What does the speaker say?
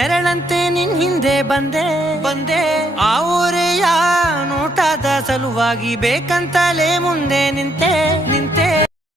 ನೆರಳಂತೆ ನಿನ್ ಹಿಂದೆ ಬಂದೆ ಆ ಊರೆಯ ನೋಟದ ಸಲುವಾಗಿ ಬೇಕಂತಲೇ ಮುಂದೆ ನಿಂತೆ